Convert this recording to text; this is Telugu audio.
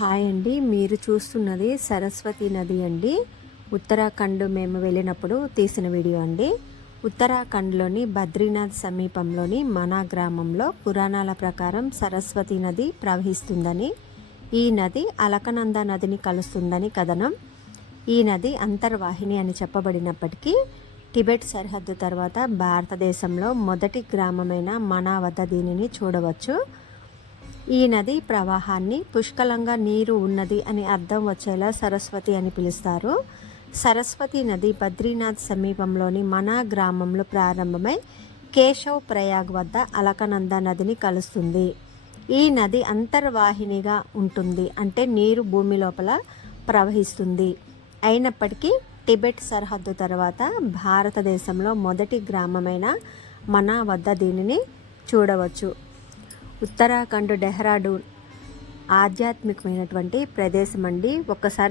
హాయ్ అండి. మీరు చూస్తున్నది సరస్వతి నది అండి. ఉత్తరాఖండ్ మేము వెళ్ళినప్పుడు తీసిన వీడియో అండి. ఉత్తరాఖండ్లోని బద్రీనాథ్ సమీపంలోని మనా గ్రామంలో పురాణాల ప్రకారం సరస్వతి నది ప్రవహిస్తుందని ఈ నది అలకనంద నదిని కలుస్తుందని కథనం. ఈ నది అంతర్వాహిని అని చెప్పబడినప్పటికీ టిబెట్ సరిహద్దు తర్వాత భారతదేశంలో మొదటి గ్రామమైన మనా వద్ద దీనిని చూడవచ్చు. ఈ నది ప్రవాహాన్ని పుష్కలంగా నీరు ఉన్నది అని అర్థం వచ్చేలా సరస్వతి అని పిలుస్తారు. సరస్వతి నది బద్రీనాథ్ సమీపంలోని మనా గ్రామంలో ప్రారంభమై కేశవ్ ప్రయాగ్ వద్ద అలకనంద నదిని కలుస్తుంది. ఈ నది అంతర్వాహినిగా ఉంటుంది అంటే నీరు భూమి లోపల ప్రవహిస్తుంది. అయినప్పటికీ టిబెట్ సరిహద్దు తర్వాత భారతదేశంలో మొదటి గ్రామమైన మనా వద్ద దీనిని చూడవచ్చు. ఉత్తరాఖండ్ డెహ్రాడూన్ ఆధ్యాత్మికమైనటువంటి ప్రదేశం అండి ఒక్కసారి